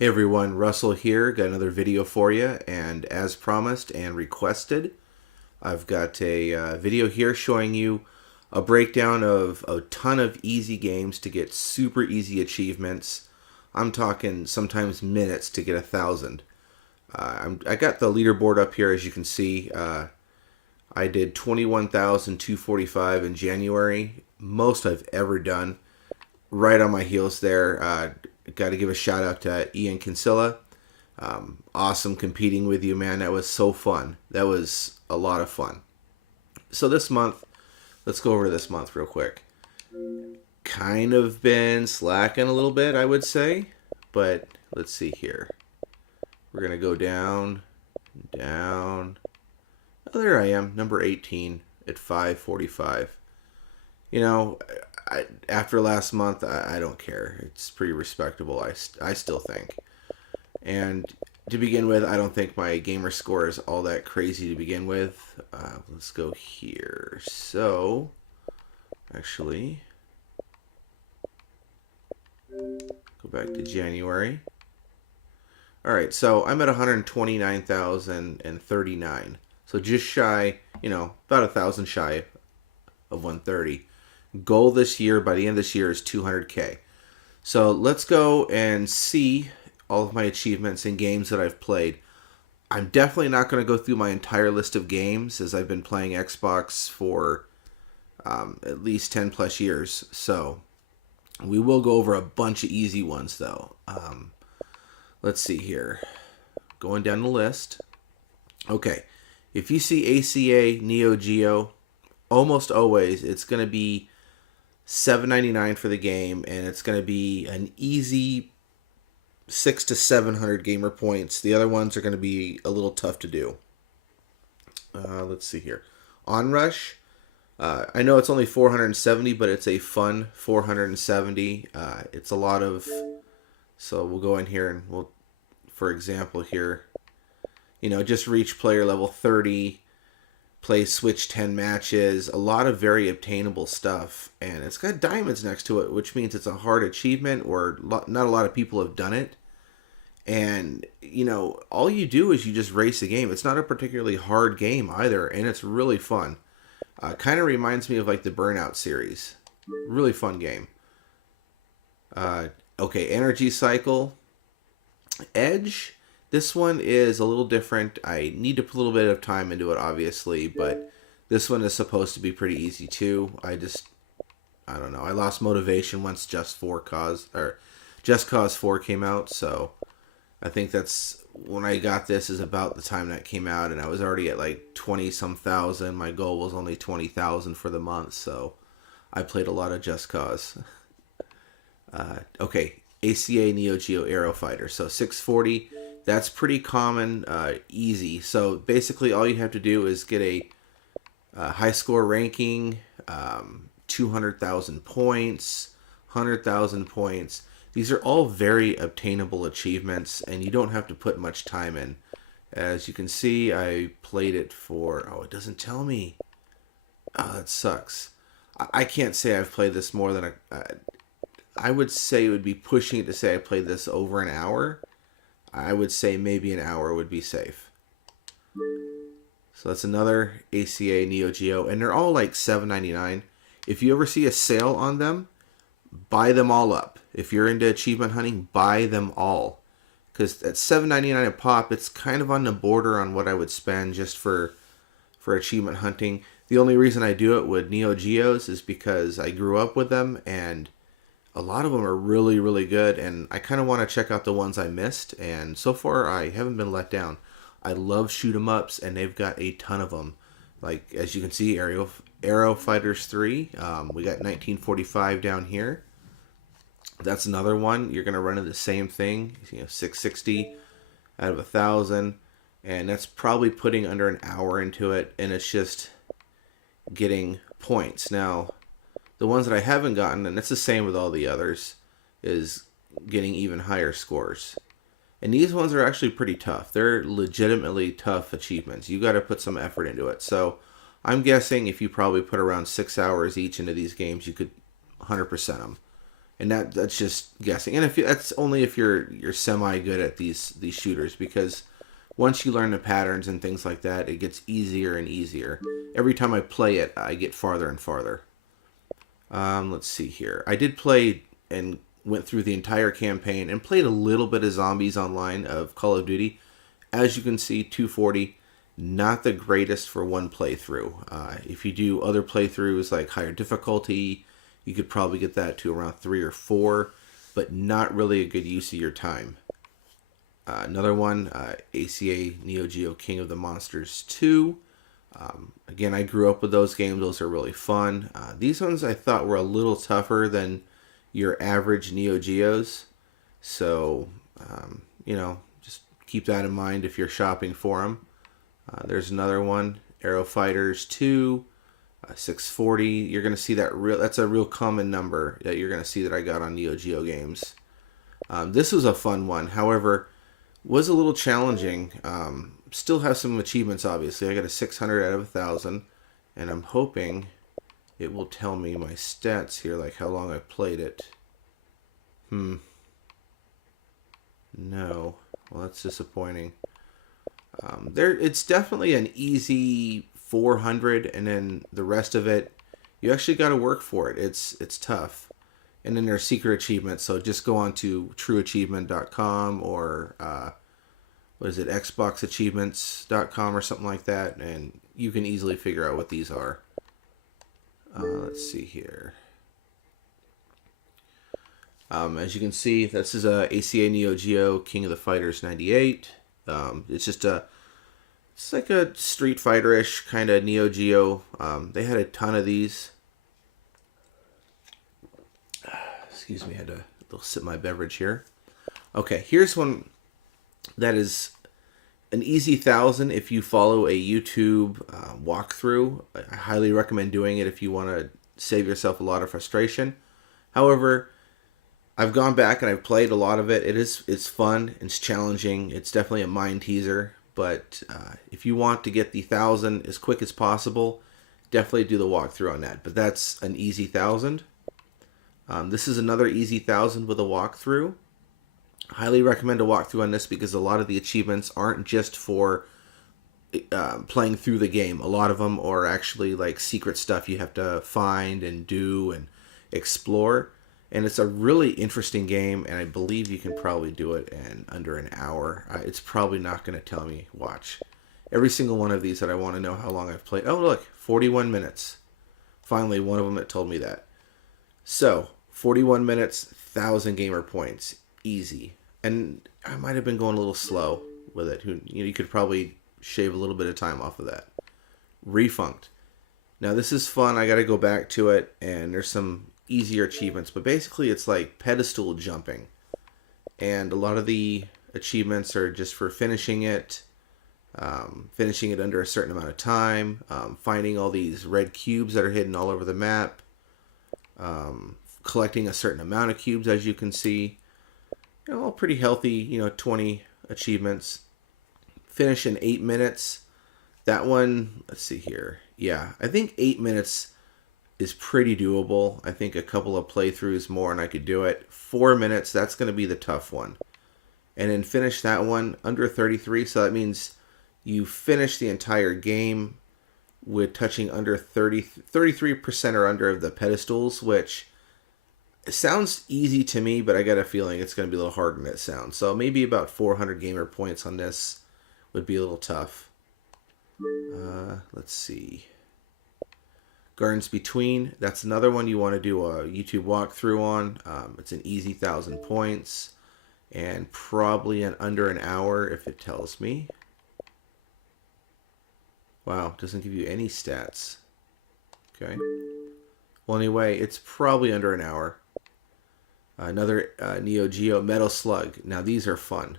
Hey everyone, Russell here. Got another video for you, and as promised and requested, I've got a video here showing you a breakdown of a ton of easy games to get super easy achievements. I'm talking sometimes minutes to get 1,000. I got the leaderboard up here, as you can see. I did 21,245 in January, most I've ever done. Right on my heels there. Got to give a shout out to Ian Kinsella. Awesome competing with you, man. That was so fun. That was a lot of fun. So this month, let's go over this month real quick. Kind of been slacking a little bit, I would say. But let's see here. We're going to go down, down. Oh, there I am, number 18 at 545. You know, after last month, I don't care. It's pretty respectable, I still think. And to begin with, I don't think my gamer score is all that crazy to begin with. Let's go here. So, actually, go back to January. Alright, so I'm at 129,039. So just shy, about 1,000 shy of 130. Goal this year, by the end of this year, is 200K. So let's go and see all of my achievements in games that I've played. I'm definitely not going to go through my entire list of games, as I've been playing Xbox for at least 10 plus years. So we will go over a bunch of easy ones, though. Let's see here. Going down the list. Okay. If you see ACA Neo Geo, almost always it's going to be $7.99 for the game, and it's going to be an easy 600 to 700 gamer points. The other ones are going to be a little tough to do. Let's see here. Onrush. I know it's only 470, but it's a fun 470. It's a lot of... So we'll go in here and we'll, for example here, just reach player level 30, play Switch 10 matches, a lot of very obtainable stuff, and it's got diamonds next to it, which means it's a hard achievement, or not a lot of people have done it. And, all you do is you just race the game. It's not a particularly hard game either, and it's really fun. Kind of reminds me of like the Burnout series. Really fun game. Okay, Energy Cycle. Edge. This one is a little different. I need to put a little bit of time into it, obviously, but this one is supposed to be pretty easy too. I don't know. I lost motivation once Just Cause 4 came out, so I think that's when I got this is about the time that came out, and I was already at like 20-some thousand. My goal was only 20,000 for the month, so I played a lot of Just Cause. Okay, ACA Neo Geo Aero Fighter. So 640, that's pretty common, easy. So basically all you have to do is get a high score ranking, 200,000 points, 100,000 points. These are all very obtainable achievements, and you don't have to put much time in. As you can see, I played it for... Oh, it doesn't tell me. Oh, that sucks. I can't say I've played this more than I would say it would be pushing it to say I played this over an hour. I would say maybe an hour would be safe. So that's another ACA Neo Geo, and they're all like $7.99. If you ever see a sale on them, buy them all up. If you're into achievement hunting, buy them all. Because at $7.99 a pop, it's kind of on the border on what I would spend just for achievement hunting. The only reason I do it with Neo Geos is because I grew up with them, and a lot of them are really, really good, and I kind of want to check out the ones I missed, and so far I haven't been let down. I love shoot 'em ups, and they've got a ton of them. Like, as you can see, Aero Fighters 3, we got 1945 down here. That's another one. You're going to run into the same thing, 660 out of 1,000, and that's probably putting under an hour into it, and it's just getting points. Now, the ones that I haven't gotten, and it's the same with all the others, is getting even higher scores. And these ones are actually pretty tough. They're legitimately tough achievements. You got to put some effort into it. So I'm guessing if you probably put around 6 hours each into these games, you could 100% them. and that's just guessing. And that's only if you're semi good at these shooters, because once you learn the patterns and things like that, it gets easier and easier. Every time I play it, I get farther and farther. Let's see here. I did play and went through the entire campaign and played a little bit of Zombies Online of Call of Duty. As you can see, 240, not the greatest for one playthrough. If you do other playthroughs like higher difficulty, you could probably get that to around 3 or 4, but not really a good use of your time. Another one, ACA Neo Geo King of the Monsters 2. Again, I grew up with those games. Those are really fun. These ones I thought were a little tougher than your average Neo Geos. So, just keep that in mind if you're shopping for them. There's another one, Aero Fighters 2, 640. You're going to see that's a real common number that you're going to see that I got on Neo Geo games. This was a fun one. However, was a little challenging. Still have some achievements, obviously. I got a 600 out of 1,000, and I'm hoping it will tell me my stats here, like how long I played it. No. Well, that's disappointing. It's definitely an easy 400, and then the rest of it, you actually got to work for it. It's tough. And then there's secret achievements, so just go on to trueachievement.com or xboxachievements.com or something like that, and you can easily figure out what these are. Let's see here. As you can see, this is a ACA Neo Geo King of the Fighters 98. It's like a Street Fighter-ish kind of Neo Geo. They had a ton of these. Excuse me, I had to sip my beverage here. Okay, here's one that is an easy 1,000 if you follow a YouTube walkthrough. I highly recommend doing it if you want to save yourself a lot of frustration. However, I've gone back and I've played a lot of it. It's fun, it's challenging, it's definitely a mind teaser. But if you want to get the 1,000 as quick as possible, definitely do the walkthrough on that. But that's an easy 1,000. This is another easy 1,000 with a walkthrough. Highly recommend a walkthrough on this because a lot of the achievements aren't just for playing through the game. A lot of them are actually like secret stuff you have to find and do and explore. And it's a really interesting game, and I believe you can probably do it in under an hour. It's probably not going to tell me. Watch. Every single one of these that I want to know how long I've played. Oh, look, 41 minutes. Finally, one of them that told me that. So, 41 minutes, 1,000 gamer points. Easy. And I might have been going a little slow with it. You could probably shave a little bit of time off of that. Refunked. Now, this is fun. I got to go back to it, and there's some easier achievements, but basically it's like pedestal jumping, and a lot of the achievements are just for finishing it under a certain amount of time, finding all these red cubes that are hidden all over the map, collecting a certain amount of cubes, as you can see, all pretty healthy, 20 achievements. Finish in 8 minutes. That one, let's see here, yeah, I think 8 minutes is pretty doable. I think a couple of playthroughs more and I could do it. 4 minutes, that's going to be the tough one. And then finish that one under 33, so that means you finish the entire game with touching under 33% or under of the pedestals, which sounds easy to me, but I got a feeling it's going to be a little harder than it sounds. So maybe about 400 gamer points on this would be a little tough. Let's see. Gardens Between, that's another one you want to do a YouTube walkthrough on. It's an easy 1,000 points and probably in under an hour if it tells me. Wow, doesn't give you any stats. Okay. Well, anyway, it's probably under an hour. Another Neo Geo Metal Slug. Now, these are fun.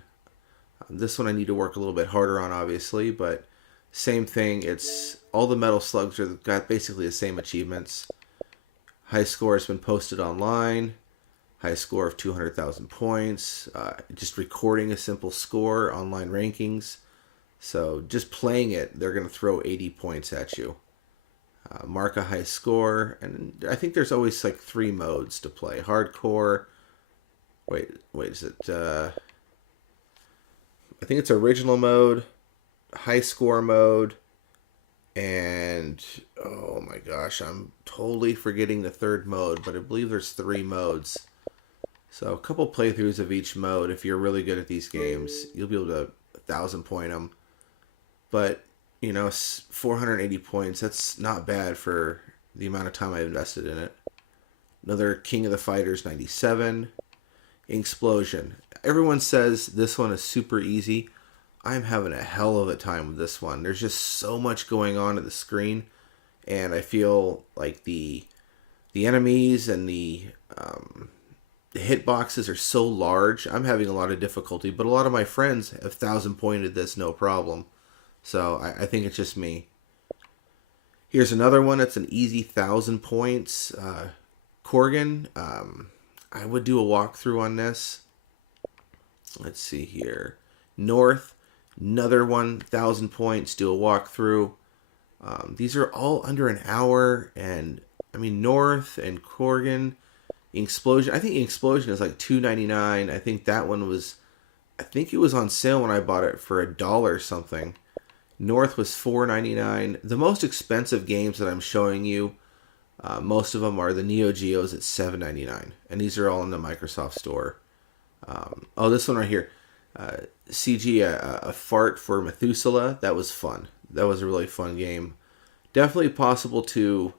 This one I need to work a little bit harder on, obviously, but same thing. It's all the Metal Slugs are got basically the same achievements. High score has been posted online. High score of 200,000 points. Just recording a simple score, online rankings. So just playing it, they're going to throw 80 points at you. mark a high score, and I think there's always like 3 modes to play: hardcore. Wait, is it? I think it's original mode, high score mode, and oh my gosh, I'm totally forgetting the third mode, but I believe there's 3 modes. So a couple playthroughs of each mode. If you're really good at these games, you'll be able to 1,000 point them. But 480 points. That's not bad for the amount of time I invested in it. Another King of the Fighters 97. Explosion. Everyone says this one is super easy. I'm having a hell of a time with this one. There's just so much going on at the screen, and I feel like the enemies and the hitboxes are so large. I'm having a lot of difficulty, but a lot of my friends have 1,000 pointed this no problem. So I think it's just me. Here's another one. It's an easy 1,000 points. Corgan. I would do a walkthrough on this. Let's see here. North. Another 1,000 points. Do a walkthrough. These are all under an hour. And I mean, North and Corgan. Explosion. I think Explosion is like $2.99. I think that one was. I think it was on sale when I bought it for $1 something. North was $4.99. The most expensive games that I'm showing you, most of them are the Neo Geos at $7.99, and these are all in the Microsoft Store. This one right here, CG a fart for Methuselah. That was fun. That was a really fun game. Definitely possible to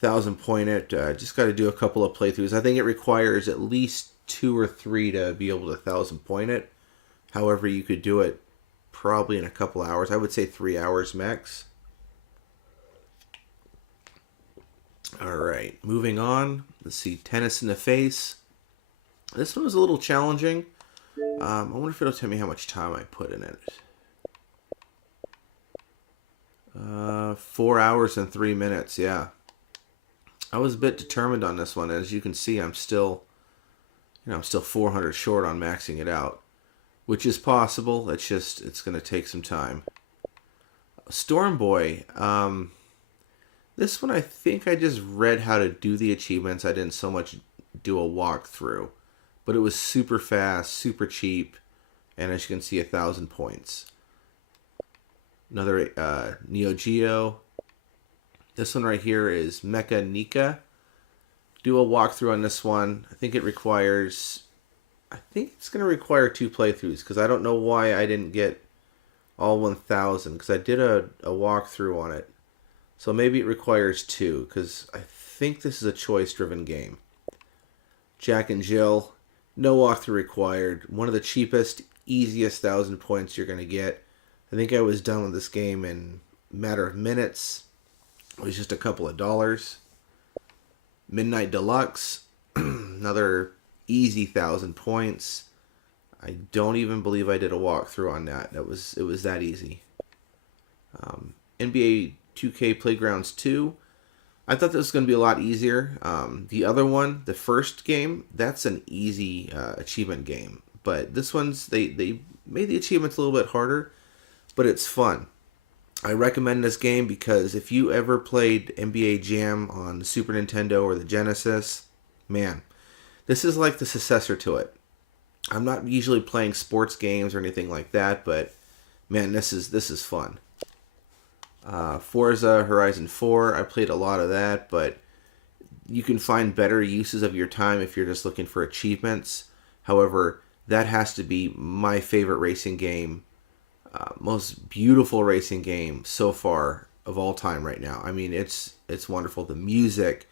1,000 point it. Just got to do a couple of playthroughs. I think it requires at least 2 or 3 to be able to 1,000 point it. However, you could do it probably in a couple hours. I would say 3 hours max. All right, moving on. Let's see, Tennis in the Face. This one was a little challenging. I wonder if it'll tell me how much time I put in it. 4 hours and 3 minutes, yeah. I was a bit determined on this one. As you can see, I'm still 400 short on maxing it out, which is possible. It's going to take some time. Storm Boy. This one, I think I just read how to do the achievements. I didn't so much do a walkthrough, but it was super fast, super cheap, and as you can see, 1,000 points. Another Neo Geo. This one right here is Mecha Nika. Do a walkthrough on this one. I think it's going to require 2 playthroughs, because I don't know why I didn't get all 1,000, because I did a walkthrough on it. So maybe it requires 2, because I think this is a choice-driven game. Jack and Jill, no walkthrough required. One of the cheapest, easiest 1,000 points you're going to get. I think I was done with this game in a matter of minutes. It was just a couple of dollars. Midnight Deluxe, another easy 1,000 points. I don't even believe I did a walkthrough on that. It was that easy. NBA 2K Playgrounds 2. I thought this was going to be a lot easier. The other one, the first game, that's an easy achievement game. But this one's, they made the achievements a little bit harder, but it's fun. I recommend this game because if you ever played NBA Jam on the Super Nintendo or the Genesis, man, this is like the successor to it. I'm not usually playing sports games or anything like that, but man, this is fun. Forza Horizon 4, I played a lot of that, but you can find better uses of your time if you're just looking for achievements. However, that has to be my favorite racing game. Most beautiful racing game so far of all time right now. I mean, it's wonderful. The music,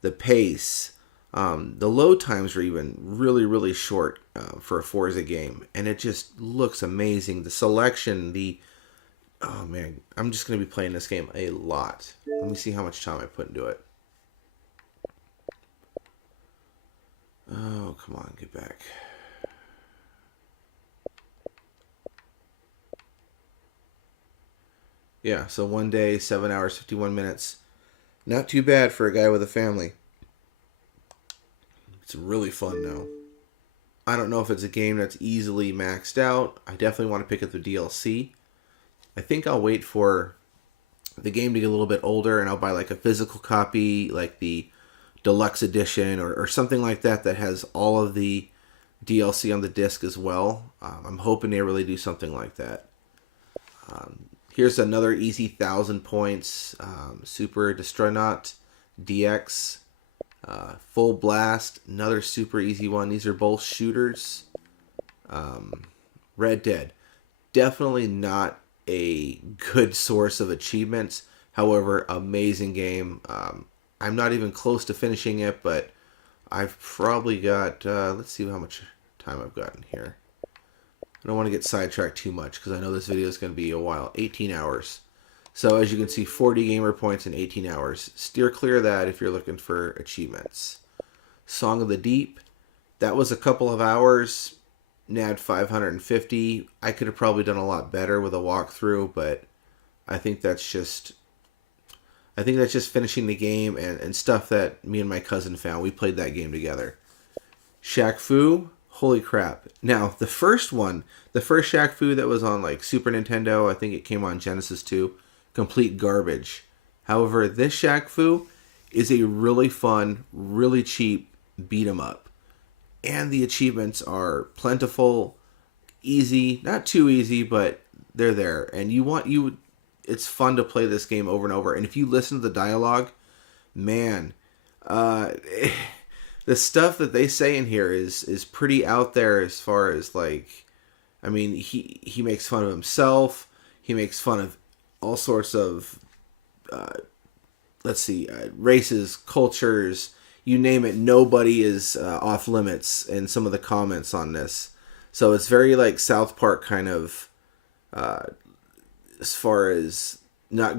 the pace, the load times are even really, really short for a Forza game, and it just looks amazing. The selection, oh man, I'm just going to be playing this game a lot. Let me see how much time I put into it. Oh, come on, get back. Yeah, so 1 day, 7 hours, 51 minutes. Not too bad for a guy with a family. It's really fun, though. I don't know if it's a game that's easily maxed out. I definitely want to pick up the DLC. I think I'll wait for the game to get a little bit older, and I'll buy like a physical copy, like the deluxe edition or something like that that has all of the DLC on the disc as well. I'm hoping they really do something like that. Here's another easy 1,000 points. Super Destroynaut DX. Full Blast, another super easy one. These are both shooters. Red Dead, definitely not a good source of achievements. However, amazing game. I'm not even close to finishing it, but I've probably got, let's see how much time I've got in here. I don't want to get sidetracked too much because I know this video is going to be a while. 18 hours. So as you can see, 40 gamer points in 18 hours. Steer clear of that if you're looking for achievements. Song of the Deep. That was a couple of hours. Nabbed 550. I could have probably done a lot better with a walkthrough, but I think that's just finishing the game and stuff that me and my cousin found. We played that game together. Shaq Fu. Holy crap. Now, the first Shaq Fu that was on like Super Nintendo, I think it came on Genesis too. Complete garbage. However, this Shaq Fu is a really fun, really cheap beat 'em up. And the achievements are plentiful, easy, not too easy, but they're there. And it's fun to play this game over and over. And if you listen to the dialogue, man, the stuff that they say in here is pretty out there as far as like, I mean, he makes fun of himself. He makes fun of all sorts of, races, cultures, you name it. Nobody is off limits in some of the comments on this. So it's very like South Park kind of, as far as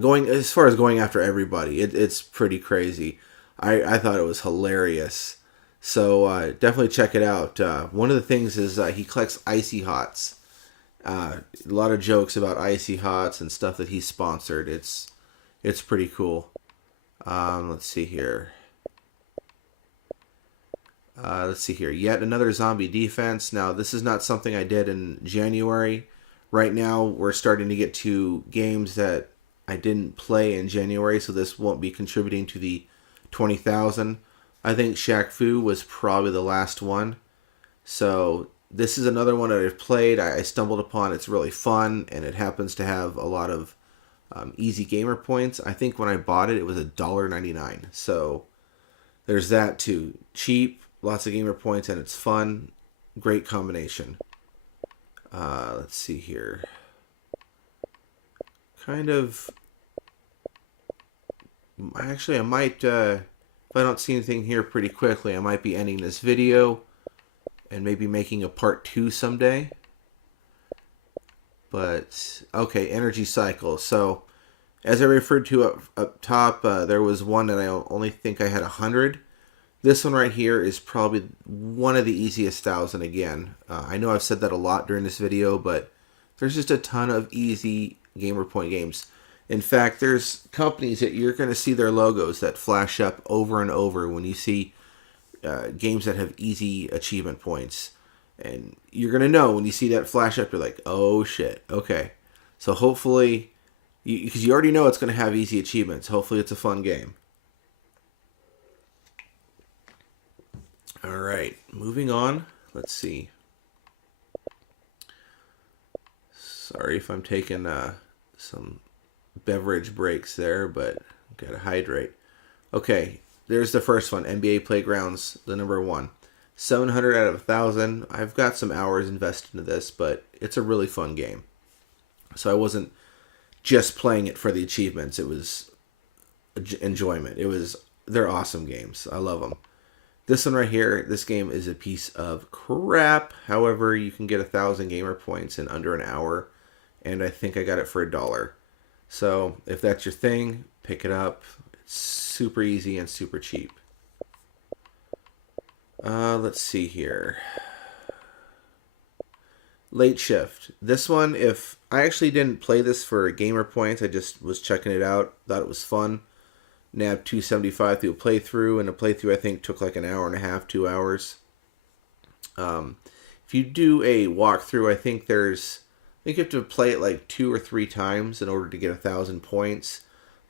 going after everybody. It's pretty crazy. I thought it was hilarious. So definitely check it out. One of the things is he collects Icy Hots. A lot of jokes about Icy Hots and stuff that he's sponsored. It's pretty cool. Let's see here. Yet another zombie defense. Now, this is not something I did in January. Right now, we're starting to get to games that I didn't play in January, so this won't be contributing to the 20,000. I think Shaq Fu was probably the last one. So this is another one that I've played. I stumbled upon. It's really fun, and it happens to have a lot of easy gamer points. I think when I bought it, it was $1.99. So there's that too. Cheap, lots of gamer points, and it's fun. Great combination. Let's see here. Kind of. Actually, I might. If I don't see anything here pretty quickly, I might be ending this video and maybe making a part 2 someday. But, okay, energy cycle. So, as I referred to up top, there was one that I only think I had 100. This one right here is probably one of the easiest 1,000 again. I know I've said that a lot during this video, but there's just a ton of easy gamer point games. In fact, there's companies that you're going to see their logos that flash up over and over when you see games that have easy achievement points. And you're going to know when you see that flash up, you're like, oh shit, okay. So hopefully, because you already know it's going to have easy achievements, hopefully it's a fun game. Alright, moving on. Let's see. Sorry if I'm taking some beverage breaks there, but gotta hydrate. Okay, there's the first one, NBA Playgrounds, the number 1. 700 out of 1,000. I've got some hours invested into this, but it's a really fun game. So I wasn't just playing it for the achievements. It was enjoyment. They're awesome games. I love them. This one right here, this game is a piece of crap. However, you can get 1,000 gamer points in under an hour, and I think I got it for $1. So if that's your thing, pick it up. It's super easy and super cheap. Let's see here. Late Shift. This one, if I actually didn't play this for gamer points, I just was checking it out. Thought it was fun. Nabbed 275 through a playthrough, and a playthrough I think took like an hour and a half, 2 hours. If you do a walkthrough, I think you have to play it like 2 or 3 times in order to get 1,000 points.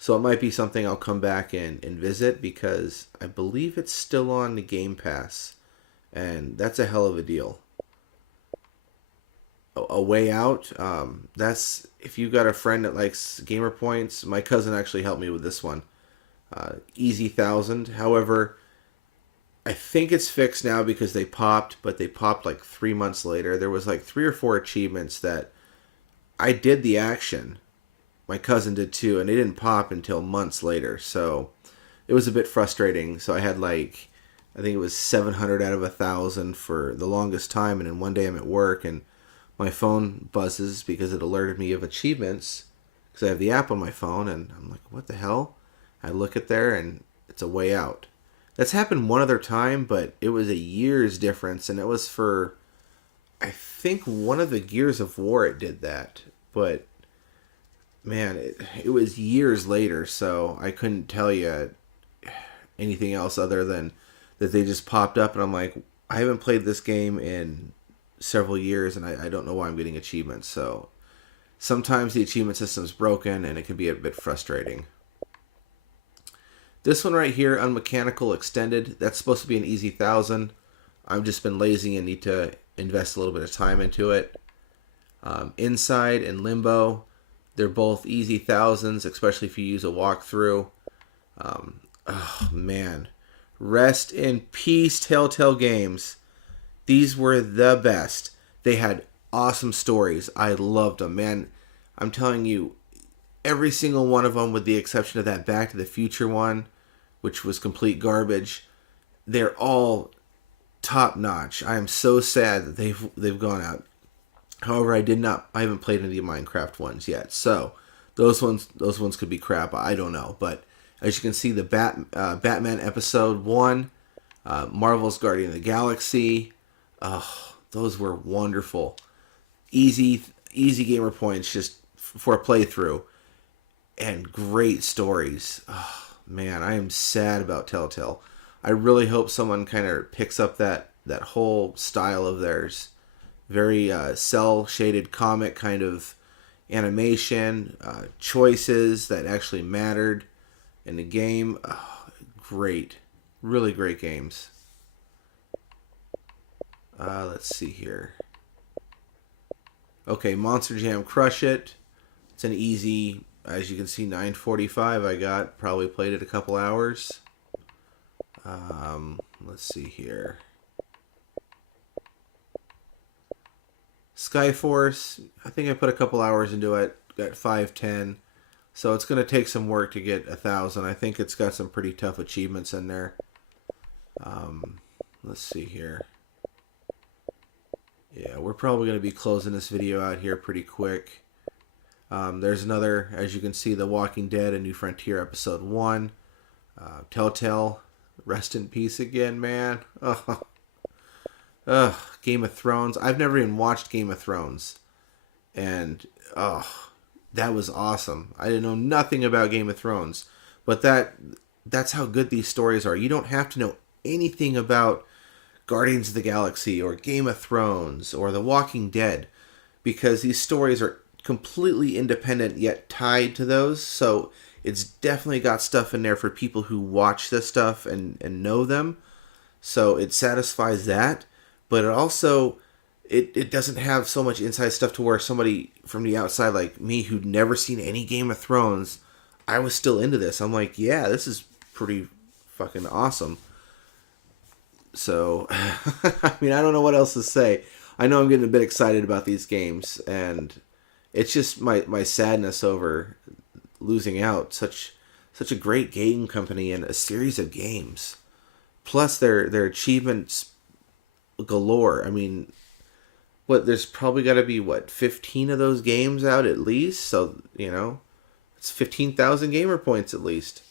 So it might be something I'll come back and visit because I believe it's still on the Game Pass. And that's a hell of a deal. A Way Out, that's if you got a friend that likes gamer points. My cousin actually helped me with this one. Easy 1,000. However, I think it's fixed now because they popped, but they popped like 3 months later. There was like 3 or 4 achievements that I did the action. My cousin did too, and they didn't pop until months later. So it was a bit frustrating. So I had like, I think it was 700 out of 1,000 for the longest time. And then one day I'm at work and my phone buzzes because it alerted me of achievements because I have the app on my phone, and I'm like, what the hell? I look at there and it's A Way Out. That's happened one other time, but it was a year's difference, and it was for, I think, one of the Gears of War it did that. But man, it was years later, so I couldn't tell you anything else other than that they just popped up, and I'm like, I haven't played this game in several years, and I don't know why I'm getting achievements. So sometimes the achievement system's broken, and it can be a bit frustrating. This one right here, Unmechanical Extended, that's supposed to be an easy 1,000. I've just been lazy and need to invest a little bit of time into it. Inside and Limbo, they're both easy 1,000s, especially if you use a walkthrough. Oh man, rest in peace, Telltale Games. These were the best. They had awesome stories. I loved them, man. I'm telling you, every single one of them, with the exception of that Back to the Future one, which was complete garbage, they're all top notch. I am so sad that they've gone out. However, I haven't played any of the Minecraft ones yet, so those ones could be crap. I don't know, but as you can see, the Batman episode 1, Marvel's Guardian of the Galaxy, those were wonderful. Easy gamer points just for a playthrough, and great stories. Oh, man, I am sad about Telltale. I really hope someone kind of picks up that whole style of theirs. Very cel-shaded comic kind of animation, choices that actually mattered in the game. Oh, great. Really great games. Let's see here. Okay, Monster Jam Crush It. It's an easy, as you can see, 945 I got. Probably played it a couple hours. Let's see here. Skyforce, I think I put a couple hours into it. Got 510. So it's going to take some work to get 1,000. I think it's got some pretty tough achievements in there. Let's see here. Yeah, we're probably going to be closing this video out here pretty quick. There's another, as you can see, The Walking Dead, A New Frontier, Episode 1. Telltale, rest in peace again, man. Game of Thrones. I've never even watched Game of Thrones. And, that was awesome. I didn't know nothing about Game of Thrones. But that's how good these stories are. You don't have to know anything about Guardians of the Galaxy or Game of Thrones or The Walking Dead, because these stories are completely independent yet tied to those. So it's definitely got stuff in there for people who watch this stuff and know them. So it satisfies that. But it also, it doesn't have so much inside stuff to where somebody from the outside like me who'd never seen any Game of Thrones, I was still into this. I'm like, yeah, this is pretty fucking awesome. So, I mean, I don't know what else to say. I know I'm getting a bit excited about these games, and it's just my sadness over losing out. Such a great game company and a series of games. Plus their achievements galore. I mean, there's probably got to be 15 of those games out at least. So, it's 15,000 gamer points at least.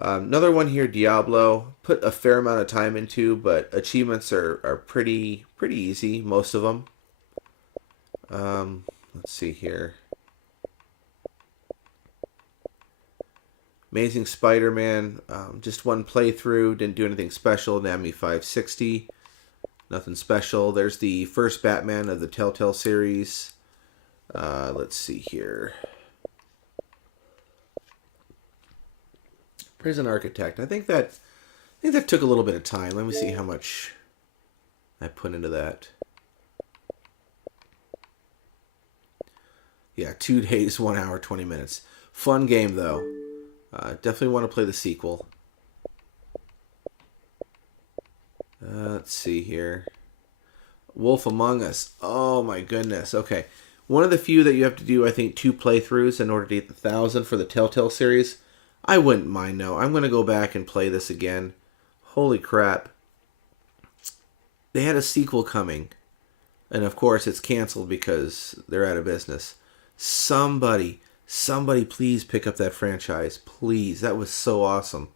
Another one here, Diablo. Put a fair amount of time into, but achievements are pretty easy, most of them. Let's see here. Amazing Spider-Man. Just one playthrough. Didn't do anything special. Anatomy 560. Nothing special. There's the first Batman of the Telltale series. Let's see here. Prison Architect. I think that took a little bit of time. Let me see how much I put into that. Yeah, 2 days, 1 hour, 20 minutes. Fun game, though. Definitely want to play the sequel. Let's see here. Wolf Among Us. Oh, my goodness. Okay. One of the few that you have to do, I think, 2 playthroughs in order to get the 1,000 for the Telltale series. I wouldn't mind, no. I'm going to go back and play this again. Holy crap. They had a sequel coming. And, of course, it's canceled because they're out of business. Somebody please pick up that franchise. Please. That was so awesome.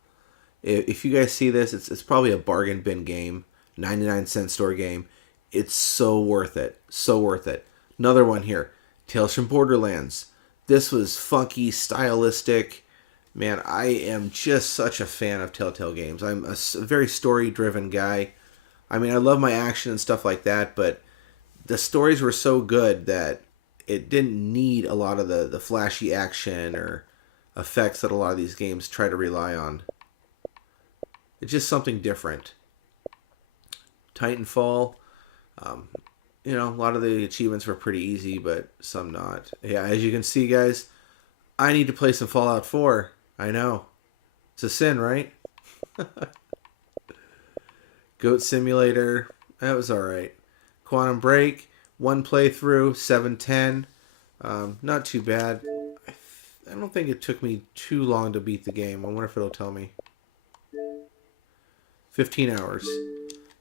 If you guys see this, it's probably a bargain bin game. 99-cent store game. It's so worth it. So worth it. Another one here. Tales from Borderlands. This was funky, stylistic. Man, I am just such a fan of Telltale games. I'm a very story-driven guy. I mean, I love my action and stuff like that, but the stories were so good that it didn't need a lot of the flashy action or effects that a lot of these games try to rely on. It's just something different. Titanfall, you know, a lot of the achievements were pretty easy, but some not. Yeah, as you can see, guys, I need to play some Fallout 4. I know. It's a sin, right? Goat Simulator, that was alright. Quantum Break, 1 playthrough, 710. Not too bad. I don't think it took me too long to beat the game. I wonder if it'll tell me. 15 hours.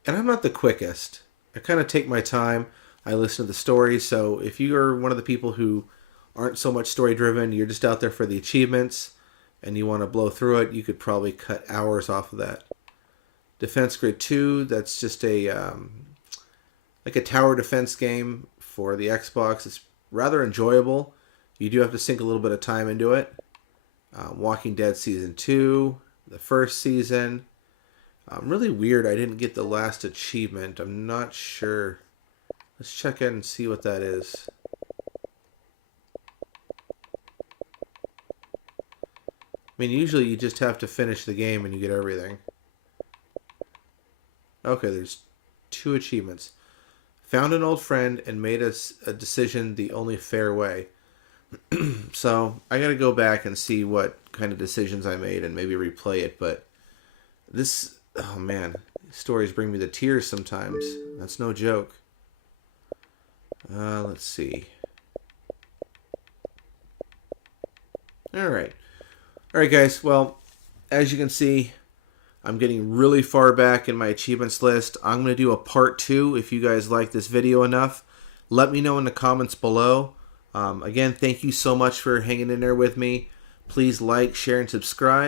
And I'm not the quickest. I kind of take my time. I listen to the story. So if you are one of the people who aren't so much story driven, you're just out there for the achievements and you want to blow through it, you could probably cut hours off of that. Defense Grid 2, that's just a like a tower defense game for the Xbox. It's rather enjoyable. You do have to sink a little bit of time into it. Walking Dead Season 2, the first season. Really weird I didn't get the last achievement. I'm not sure. Let's check in and see what that is. I mean, usually you just have to finish the game and you get everything. Okay, there's 2 achievements. Found an old friend and made a decision the only fair way. So, I gotta go back and see what kind of decisions I made and maybe replay it, but this... Oh man, stories bring me to tears sometimes. That's no joke. Let's see. Alright. Alright guys, well, as you can see, I'm getting really far back in my achievements list. I'm going to do a part 2 if you guys like this video enough. Let me know in the comments below. Again, thank you so much for hanging in there with me. Please like, share, and subscribe.